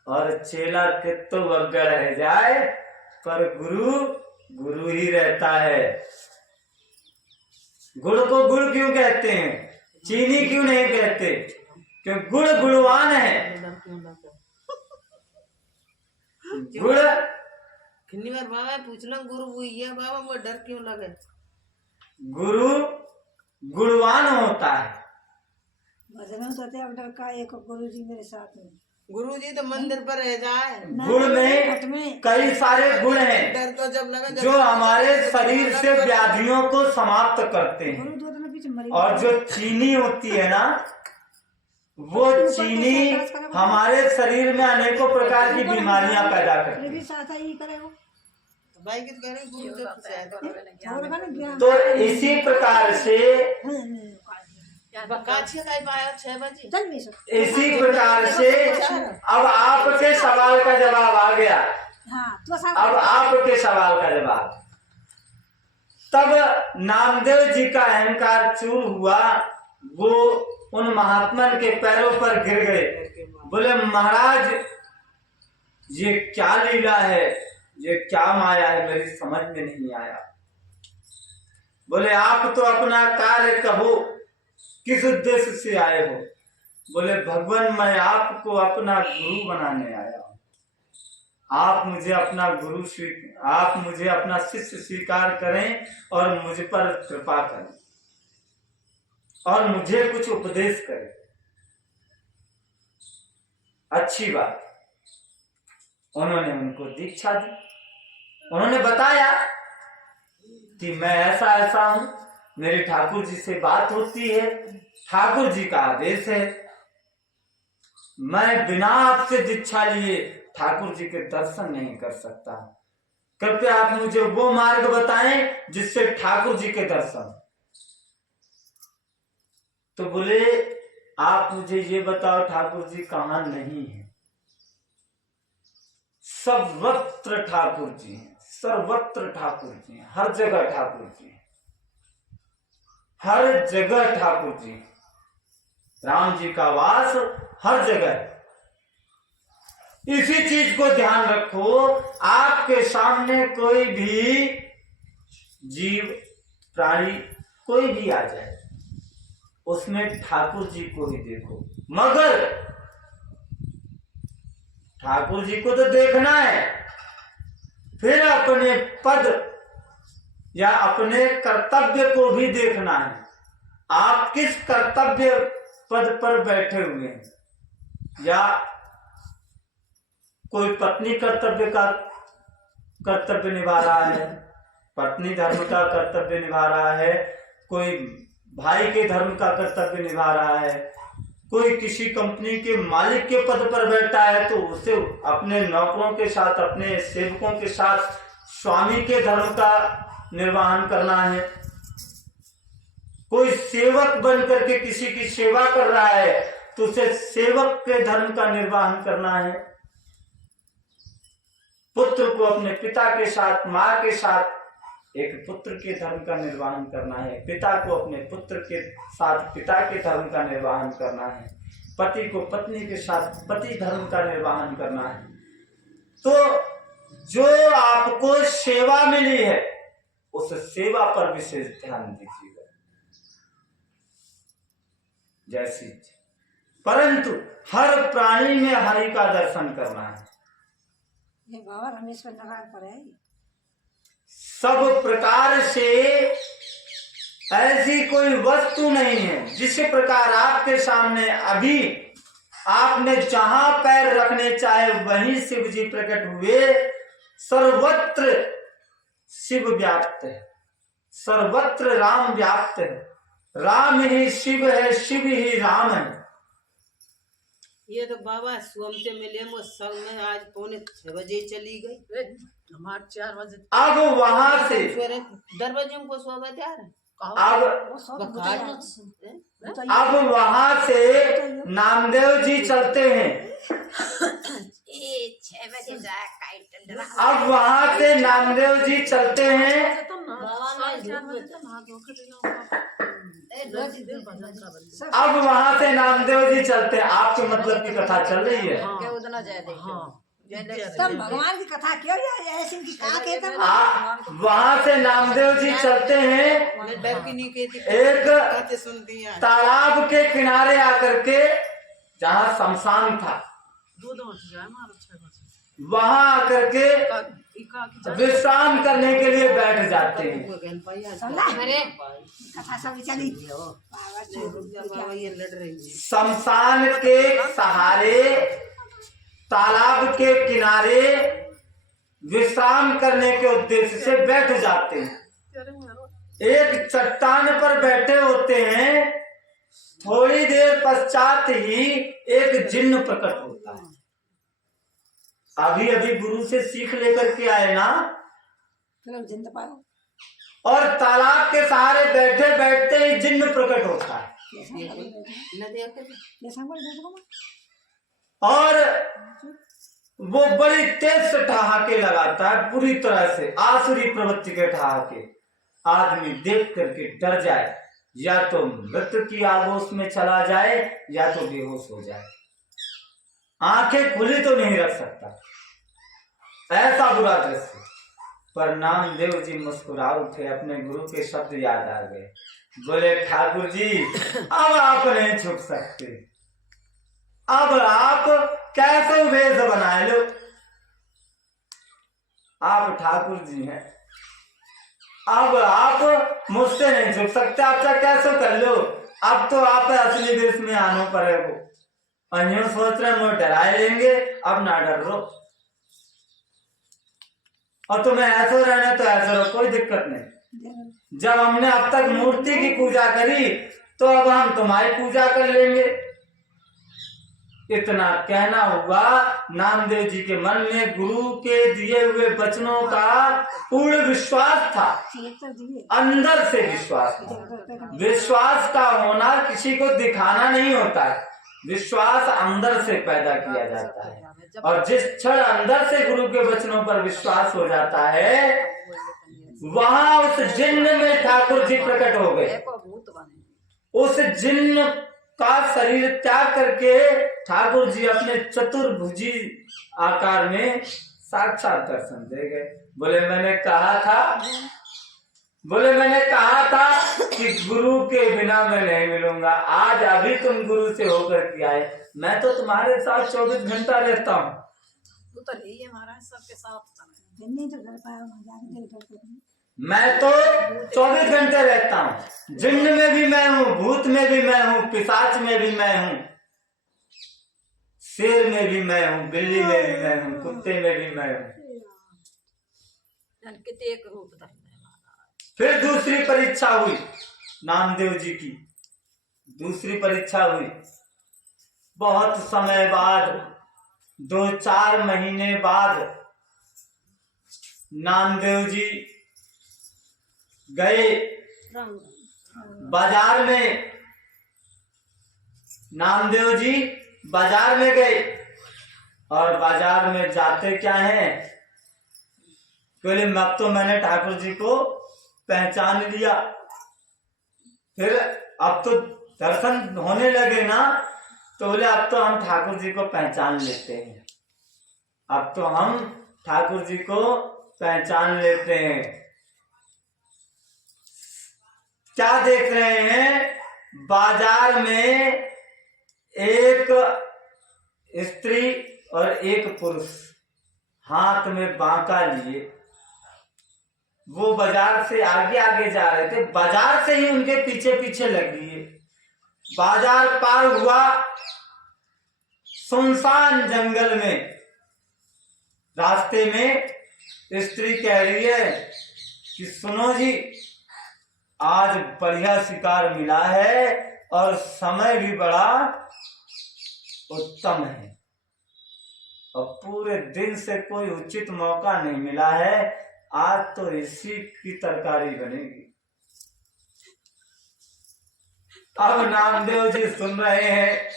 और चेला कितो अग्गड़ रह जाए, पर गुरु गुरु ही रहता है। गुड़ को गुड़ क्यों कहते हैं, चीनी क्यों नहीं कहते? क्योंकि गुड़ गुणवान है। गुड़ कितनी बार बाबा पूछ लो, गुरु वही है बाबा, मुझे डर क्यों लगे? गुरु गुणवान होता है। भजन में सोते अब डर का एक गुरु जी मेरे साथ में। गुरु जी तो मंदिर पर रह जाए। गुण में कई सारे गुण हैं डर तो जब लगा जो हमारे शरीर से व्याधियों को समाप्त करते हैं। गुरु दो दिन पीछे मरी। और जो चीनी होती है ना, वो चीनी हमारे शरीर में अनेकों प्रकार की बीमारियां पैदा करती है। साथ ही करेगा तो भाई किस कह रहे गुरु से पूछा। तो इसी प्रकार से इसी प्रकार से अब आपके सवाल का जवाब आ गया। अब आपके सवाल का जवाब, तब नामदेव जी का अहंकार चूर हुआ, वो उन महात्मन के पैरों पर गिर गए, बोले महाराज ये क्या लीला है, ये क्या माया है, मेरी समझ में नहीं आया। बोले आप तो अपना कार्य कहो, किस उद्देश्य से आए हो? बोले भगवान मैं आपको अपना गुरु बनाने आया हूं, आप मुझे अपना गुरु आप मुझे अपना शिष्य स्वीकार करें और मुझ पर कृपा करें और मुझे कुछ उपदेश करें। अच्छी बात, उन्होंने उनको दीक्षा दी। उन्होंने बताया कि मैं ऐसा ऐसा हूं, मेरी ठाकुर जी से बात होती है, ठाकुर जी का आदेश है, मैं बिना आपसे दीक्षा लिए ठाकुर जी के दर्शन नहीं कर सकता, कृपया आप मुझे वो मार्ग बताएं जिससे ठाकुर जी के दर्शन। तो बोले आप मुझे ये बताओ ठाकुर जी कहां नहीं है? सर्वत्र ठाकुर जी हैं, सर्वत्र ठाकुर जी हैं, हर जगह ठाकुर जी हैं, हर जगह ठाकुर जी। राम जी का वास हर जगह। इसी चीज को ध्यान रखो, आपके सामने कोई भी जीव प्राणी कोई भी आ जाए, उसमें ठाकुर जी को ही देखो, मगर ठाकुर जी को तो देखना है, फिर अपने पद या अपने कर्तव्य को भी देखना है। आप किस कर्तव्य पद पर बैठे हुए हैं, या कोई पत्नी कर्तव्य का कर्तव्य निभा रहा है, पत्नी धर्म का कर्तव्य निभा रहा है, कोई भाई के धर्म का कर्तव्य निभा रहा है, कोई किसी कंपनी के मालिक के पद पर बैठा है तो उसे अपने नौकरों के साथ, अपने सेवकों के साथ स्वामी के धर्म का निर्वहन करना है। कोई सेवक बन करके किसी की सेवा कर रहा है तो उसे सेवक के धर्म का निर्वहन करना है। पुत्र को अपने पिता के साथ, मां के साथ एक पुत्र के धर्म का निर्वहन करना है, पिता को अपने पुत्र के साथ पिता के धर्म का निर्वहन करना है, पति को पत्नी के साथ पति धर्म का निर्वहन करना है। तो जो आपको सेवा मिली है उस सेवा पर विशेष ध्यान दीजिएगा। जैसी परंतु हर प्राणी में हरि का दर्शन करना है। ये बाबा रमेश पर नगार पर है। सब प्रकार से ऐसी कोई वस्तु नहीं है जिस प्रकार आपके सामने अभी आपने जहां पैर रखने चाहे वहीं शिव जी प्रकट हुए। सर्वत्र शिव व्याप्त है, सर्वत्र राम व्याप्त है। राम ही शिव है, शिव ही राम है। ये तो बाबा सोम से मिले वो सब में आज 5:45 चली गई। हमारे 4 बजे अब वहां से दरवाजे को सोबत यार अब वो सब बखार अब वहां से नामदेव जी चलते हैं। 6 बजे जाए अब वहां से नामदेव जी चलते हैं। अब वहां से नामदेव जी चलते हैं। आपके मतलब की कथा चल रही है। उतना जय तब भगवान की कथा क्यों ऐसी की कहा कहते वहां से नामदेव जी चलते हैं। डर की नहीं कहती, एक सुनती है। तालाब के किनारे आकर के जहाँ शमशान था वहां आकर के विश्राम करने के लिए बैठ जाते हैं। कथा सब चली। बाबा ये लड़ रही है। शमशान के सहारे तालाब के किनारे विश्राम करने के उद्देश्य से बैठ जाते हैं। एक चट्टान पर बैठे होते हैं। थोड़ी देर पश्चात ही एक जिन्न प्रकट होता है। अभी अभी गुरु से सीख लेकर के आए ना, जिंद पाओ। और तालाब के सहारे बैठे बैठते ही जिन्न प्रकट होता है और वो बड़ी तेज से ठहाके लगाता है, पूरी तरह से आसुरी प्रवृत्ति के ठहाके। आदमी देख करके डर जाए, या तो मृत्यु की आगोश में चला जाए या तो बेहोश हो जाए। आंखें खुली तो नहीं रख सकता, ऐसा बुरा दृश्य। पर नामदेव जी मुस्कुरा उठे, अपने गुरु के शब्द याद आ गए। बोले ठाकुर जी अब आप नहीं छुप सकते, अब आप कैसे वेश बनाए लो। आप ठाकुर जी हैं, अब आप मुझसे नहीं छुप सकते, आप चाहे कैसे कर लो। अब तो आप असली वेश में आना पड़ेगा। और यूं सोच रहे मुझे डराए लेंगे, अब ना डर लो। और तुम्हें ऐसे रहना तो ऐसे रहो, कोई दिक्कत नहीं। जब हमने अब तक मूर्ति की पूजा करी तो अब हम तुम्हारी पूजा कर लेंगे। इतना कहना हुआ। नामदेव जी के मन में गुरु के दिए हुए वचनों का पूर्ण विश्वास था, अंदर से विश्वास था। विश्वास का होना किसी को दिखाना नहीं होता है, विश्वास अंदर से पैदा किया जाता है। और जिस क्षण अंदर से गुरु के वचनों पर विश्वास हो जाता है, वहां उस जिन्न में ठाकुर जी प्रकट हो गए। उस जिन्न का शरीर त्याग करके ठाकुर जी अपने चतुर्भुजी आकार में साक्षात दर्शन दे गए। बोले मैंने कहा था कि गुरु के बिना मैं नहीं मिलूंगा। आज अभी तुम गुरु से होकर के आए, मैं तो तुम्हारे साथ 24 घंटा रहता हूँ। तू तो यही है महाराज, सबके साथ मैं तो 24 घंटे रहता हूँ। जिन्न में भी मैं हूँ, भूत में भी मैं हूँ, पिशाच में भी मैं हूँ, शेर में भी मैं हूँ, बिल्ली में भी मैं हूँ, कुत्ते में भी मैं हूँ। कितने एक रूप धर ले महाराज। फिर दूसरी परीक्षा हुई नामदेव जी की, दूसरी परीक्षा हुई। बहुत समय बाद, 2-4 महीने बाद नामदेव जी गए बाजार में। नामदेव जी बाजार में गए और बाजार में जाते क्या है, बोले अब तो मैंने ठाकुर जी को पहचान लिया। फिर अब तो दर्शन होने लगे ना, तो बोले अब तो हम ठाकुर जी को पहचान लेते हैं, अब तो हम ठाकुर जी को पहचान लेते हैं। क्या देख रहे हैं, बाजार में एक स्त्री और एक पुरुष हाथ में बांका लिए, वो बाजार से आगे आगे जा रहे थे, बाजार से ही उनके पीछे पीछे लगी है। बाजार पार हुआ, सुनसान जंगल में रास्ते में स्त्री कह रही है कि सुनो जी, आज बढ़िया शिकार मिला है और समय भी बड़ा उत्तम है, और पूरे दिन से कोई उचित मौका नहीं मिला है, आज तो इसी की तरकारी बनेगी। अब नामदेव जी सुन रहे हैं,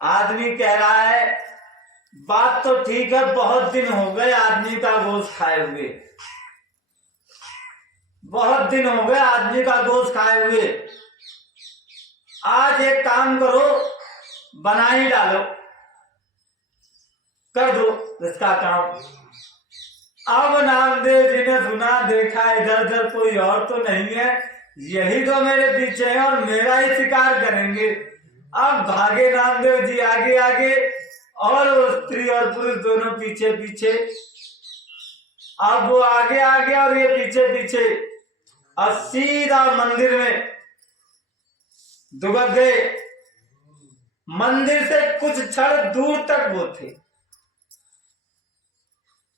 आदमी कह रहा है बात तो ठीक है, बहुत दिन हो गए आदमी का गोश्त खाए हुए, बहुत दिन हो गए आदमी का गोश्त खाए हुए, आज एक काम करो, बना ही डालो, कर दो इसका काम। अब नामदेव जी ने सुना, देखा इधर उधर कोई और तो नहीं है, यही तो मेरे पीछे है और मेरा ही शिकार करेंगे। अब भागे नामदेव जी आगे आगे और वो स्त्री और पुरुष दोनों पीछे पीछे। अब वो आगे आगे और ये पीछे पीछे, और सीधा मंदिर में दुबक गए। मंदिर से कुछ क्षण दूर तक वो थे,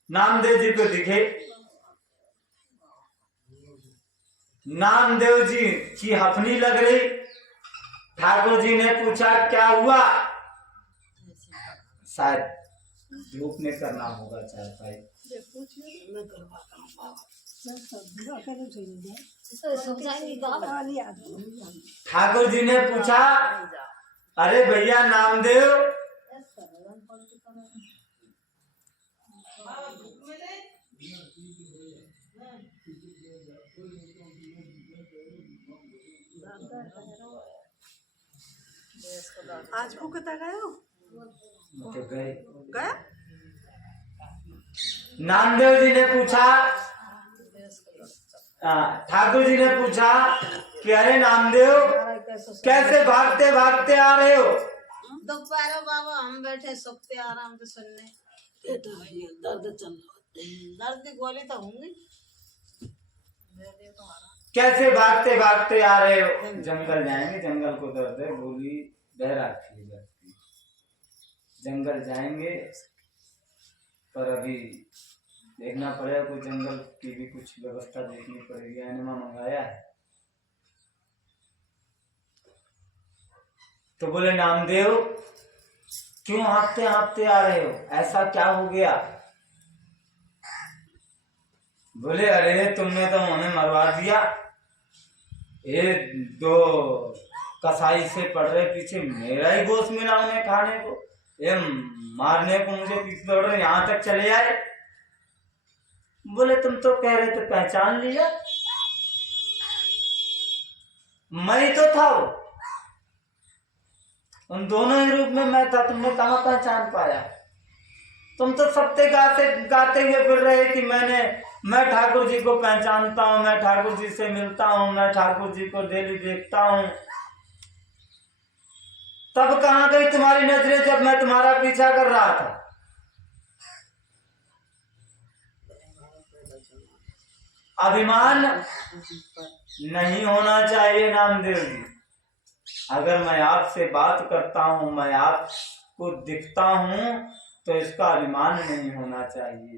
नामदेव जी को दिखे। नामदेव जी की हफनी लग रही। ठाकुर जी ने पूछा क्या हुआ, शायद धूप में करना होगा चार पाई। ठाकुर जी ने पूछा, अरे भैया नामदेव, आज को कता गयो तो गए। गया। नामदेव जी ने पूछा, ठाकुर जी ने पूछा कि अरे नामदेव, कैसे भागते भागते आ रहे हो? दोपहर बाबा हम बैठे सोते आराम से सुनने, दर्द चल रहा, दर्द की गोली तो होंगी। कैसे भागते भागते आ रहे हो? जंगल जाएंगे, जंगल को दर्द है, गोली बहरा थी जाती, जंगल जाएंगे, पर अभी देखना पड़ेगा, कोई जंगल की भी कुछ व्यवस्था देखनी पड़ेगी। एनिमा मंगाया है। तो बोले नामदेव, क्यों हाँफते हाँफते आ रहे हो, ऐसा क्या हो गया? बोले अरे तुमने तो हमें मरवा दिया, ये 2 कसाई से पड़ रहे पीछे, मेरा ही गोश्त मिला उन्हें खाने को, ये मारने को मुझे पीछे दौड़ रहे, यहाँ तक चले आए। बोले तुम तो कह रहे थे पहचान लिया, मैं ही तो था वो, उन दोनों ही रूप में मैं था, तुमने कहाँ पहचान पाया? तुम तो सत्य गाते हुए फिर रहे कि मैं ठाकुर जी को पहचानता हूँ, मैं ठाकुर जी से मिलता हूँ, मैं ठाकुर जी को डेली देखता हूँ। तब कहाँ गई तुम्हारी नजरें जब मैं तुम्हारा पीछा कर रहा था? अभिमान नहीं होना चाहिए नामदेव जी। अगर मैं आपसे बात करता हूँ, मैं आपको दिखता हूँ, तो इसका अभिमान नहीं होना चाहिए।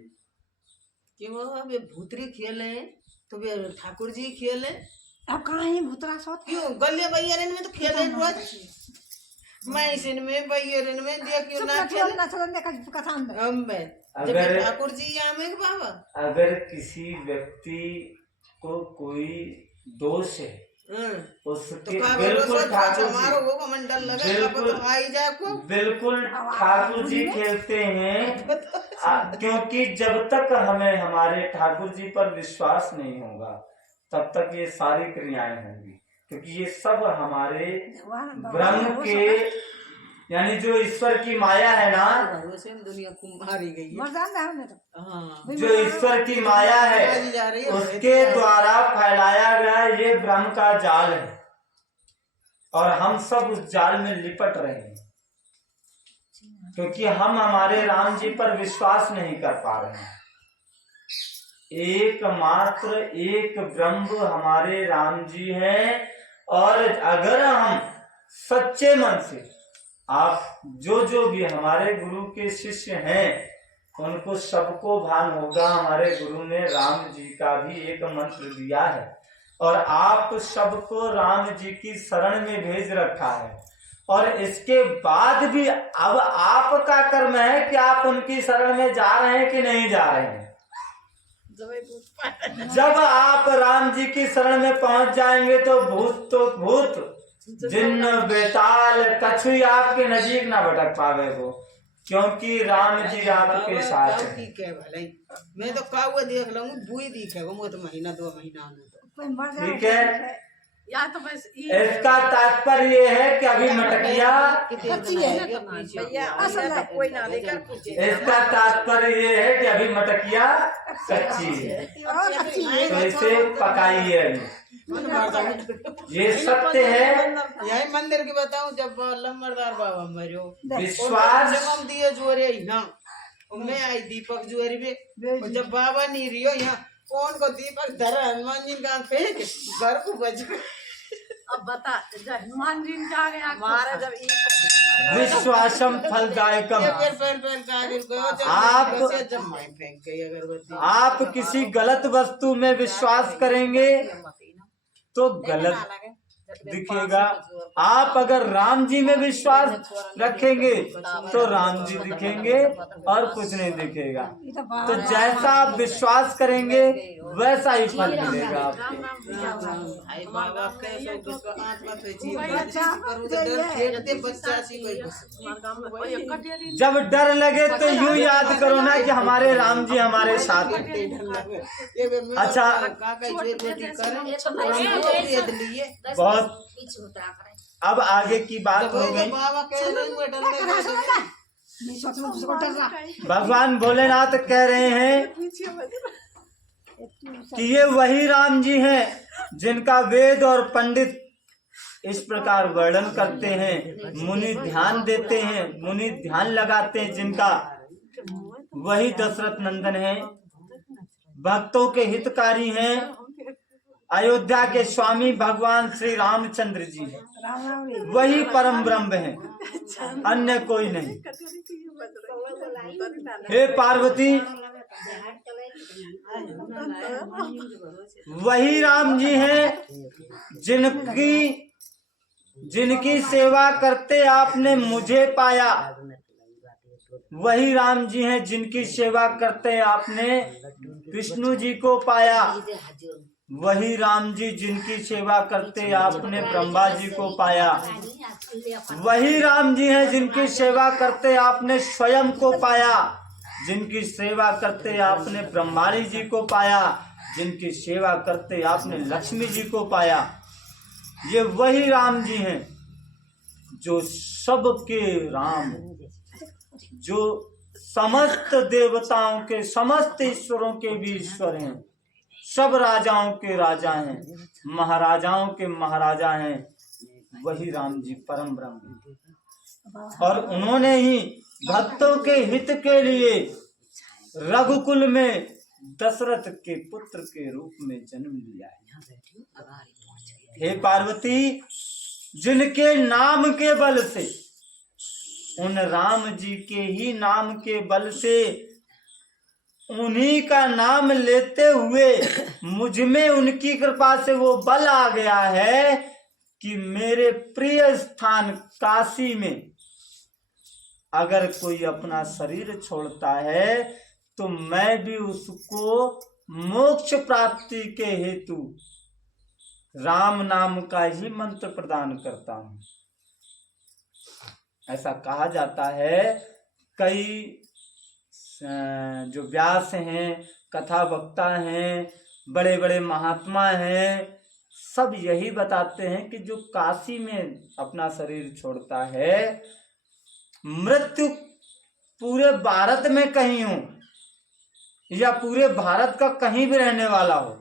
कि वो अब ये भूतरी खेले तो वे ठाकुर जी खेले अब कहाँ ही भूतरा सोत क्यों गले बैरन में तो खेले रोज मैं इसन में बैरन में देखियो ना खेले ना चलन देखा कथा अंदर हम में जब अगर ठाकुर जी आमे के बाबा अगर किसी व्यक्ति को कोई दोष है तो उसके का बिल्कुल ठाकुर हमारो जी वो मंडल लगे बिल्कुल तो आई जाए को बिल्कुल ठाकुर जी खेलते हैं क्योंकि जब तक हमें हमारे ठाकुर जी पर विश्वास नहीं होगा तब तक ये सारी क्रियाएं होंगी क्योंकि ये सब हमारे ब्रह्म के यानी जो ईश्वर की माया है ना भरोसे में दुनिया कुम्हारी गई है मर्दान है हमने तो हाँ जो ईश्वर की माया है जा रही है उसके द्वारा फैलाया गया ये ब्रह्म का जाल है और हम सब उस जाल में लिपट रहे हैं क्योंकि हम हमारे राम जी पर विश्वास नहीं कर पा रहे हैं। एकमात्र एक ब्रह्म हमारे राम जी हैं और अगर हम सच्चे मन से आप जो भी हमारे गुरु के शिष्य हैं उनको सबको भान होगा हमारे गुरु ने राम जी का भी एक मंत्र दिया है और आप सबको राम जी की शरण में भेज रखा है और इसके बाद भी अब आपका कर्म है कि आप उनकी शरण में जा रहे हैं कि नहीं जा रहे हैं। जब आप राम जी की शरण में पहुंच जाएंगे तो भूत जिन्न बेताल कछु आपके नजीक ना भटक पावे वो क्योंकि राम जी आपके साथ हैं। है भले मैं तो का हुआ देख लूंगा बुई दिखेगा वो तो महीना 2 महीना में तो कोई मर जाए ठीक है या तो बस इसका तात्पर्य ये है कि अभी मटकिया कच्ची है भैया असल में कोई ना लेकर पूछे इसका तात्पर्य ये है कि अभी मटकिया कच्ची है और कच्ची है तो इसे पकाइए अभी। ये सत्य है। यही मंदिर की बताऊं जब लंबरदार बाबा मरो विश्वास जगम दिए जोरे ना मैं आई दीपक जोरे में जब बाबा नहीं रियो यहाँ कौन को दीपक धरा हनुमान जी का फेंक घर को बच अब बता जब हनुमान जी ने आ गया हमारा जब विश्वासम फलदायकम आप किसी गलत वस्तु में विश्वास करेंगे तो गलत दिखेगा। आप अगर राम जी में विश्वास रखेंगे तो राम जी दिखेंगे और कुछ नहीं दिखेगा। तो जैसा आप विश्वास करेंगे वैसा ही फल मिलेगा आपको। जब डर लगे तो यूं याद करो ना कि हमारे राम जी हमारे साथ हैं। अच्छा बहुत अब आगे की बात हो गई। भगवान भोलेनाथ कह रहे हैं कि ये वही राम जी हैं जिनका वेद और पंडित इस प्रकार वर्णन करते हैं, मुनि ध्यान देते हैं, मुनि ध्यान लगाते हैं, जिनका वही दशरथ नंदन है, भक्तों के हितकारी हैं, अयोध्या के स्वामी भगवान श्री रामचंद्र जी हैं, वही परम ब्रह्म हैं, अन्य कोई नहीं। हे पार्वती वही राम जी हैं जिनकी सेवा करते आपने मुझे पाया, वही राम जी हैं जिनकी सेवा करते आपने विष्णु जी को पाया, वही राम जी जिनकी सेवा करते आपने ब्रह्मा जी को पाया, वही राम जी हैं जिनकी सेवा करते आपने स्वयं को पाया, जिनकी सेवा करते आपने ब्रह्माणी जी को पाया, जिनकी सेवा करते आपने लक्ष्मी जी को पाया। ये वही राम जी हैं जो सबके राम, जो समस्त देवताओं के, समस्त ईश्वरों के भी ईश्वर हैं, सब राजाओं के राजा हैं, महाराजाओं के महाराजा हैं, वही राम जी परम ब्रह्म। और उन्होंने ही भक्तों के हित के लिए रघुकुल में दशरथ के पुत्र के रूप में जन्म लिया है। हे पार्वती जिनके नाम के बल से, उन राम जी के ही नाम के बल से उन्हीं का नाम लेते हुए मुझ में उनकी कृपा से वो बल आ गया है कि मेरे प्रिय स्थान काशी में अगर कोई अपना शरीर छोड़ता है तो मैं भी उसको मोक्ष प्राप्ति के हेतु राम नाम का ही मंत्र प्रदान करता हूं। ऐसा कहा जाता है। कई जो व्यास हैं, कथा वक्ता हैं, बड़े बड़े महात्मा हैं, सब यही बताते हैं कि जो काशी में अपना शरीर छोड़ता है, मृत्यु पूरे भारत में कहीं हो या पूरे भारत का कहीं भी रहने वाला हो,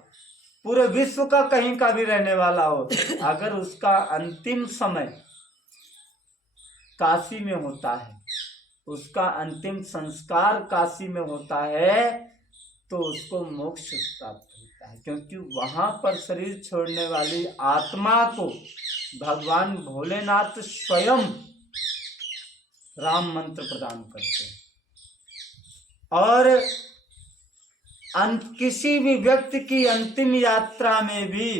पूरे विश्व का कहीं का भी रहने वाला हो, अगर उसका अंतिम समय काशी में होता है, उसका अंतिम संस्कार काशी में होता है, तो उसको मोक्ष प्राप्त होता है। क्योंकि वहां पर शरीर छोड़ने वाली आत्मा को भगवान भोलेनाथ स्वयं राम मंत्र प्रदान करते हैं। और किसी भी व्यक्ति की अंतिम यात्रा में भी,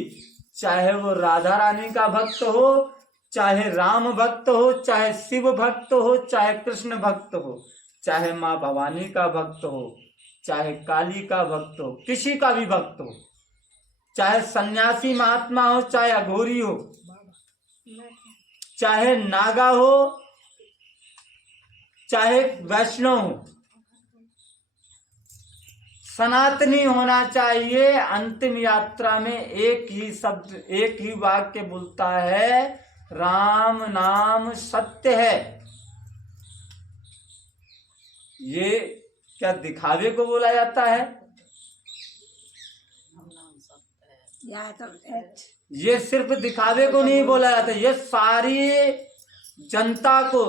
चाहे वो राधा रानी का भक्त हो, चाहे राम भक्त हो, चाहे शिव भक्त हो, चाहे कृष्ण भक्त हो, चाहे माँ भवानी का भक्त हो, चाहे काली का भक्त हो, किसी का भी भक्त हो, चाहे सन्यासी महात्मा हो, चाहे अघोरी हो, चाहे नागा हो, चाहे वैष्णव हो, सनातनी होना चाहिए। अंतिम यात्रा में एक ही शब्द, एक ही वाक्य बोलता है, राम नाम सत्य है। ये क्या दिखावे को बोला जाता है? ये सिर्फ दिखावे को नहीं बोला जाता, ये सारी जनता को,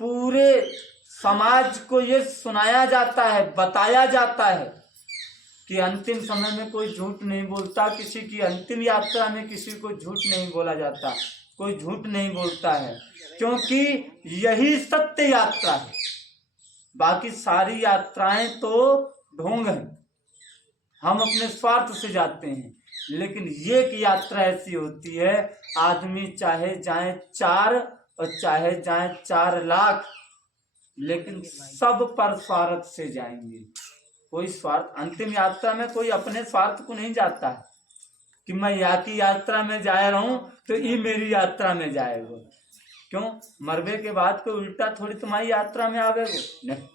पूरे समाज को ये सुनाया जाता है, बताया जाता है कि अंतिम समय में कोई झूठ नहीं बोलता, किसी की अंतिम यात्रा में किसी को झूठ नहीं बोला जाता, कोई झूठ नहीं बोलता है, क्योंकि यही सत्य यात्रा है। बाकी सारी यात्राएं तो ढोंग है, हम अपने स्वार्थ से जाते हैं, लेकिन ये एक यात्रा ऐसी होती है, आदमी चाहे जाए 4 और चाहे जाए 4 लाख, लेकिन सब पर स्वार्थ से जाएंगे। कोई स्वार्थ, अंतिम यात्रा में कोई अपने स्वार्थ को नहीं जाता है कि मैं यहाँ की यात्रा में जा रहा हूँ तो ये मेरी यात्रा में जाएगा। क्यों? मरबे के बाद कोई उल्टा थोड़ी तुम्हारी यात्रा में आवेगा, नहीं।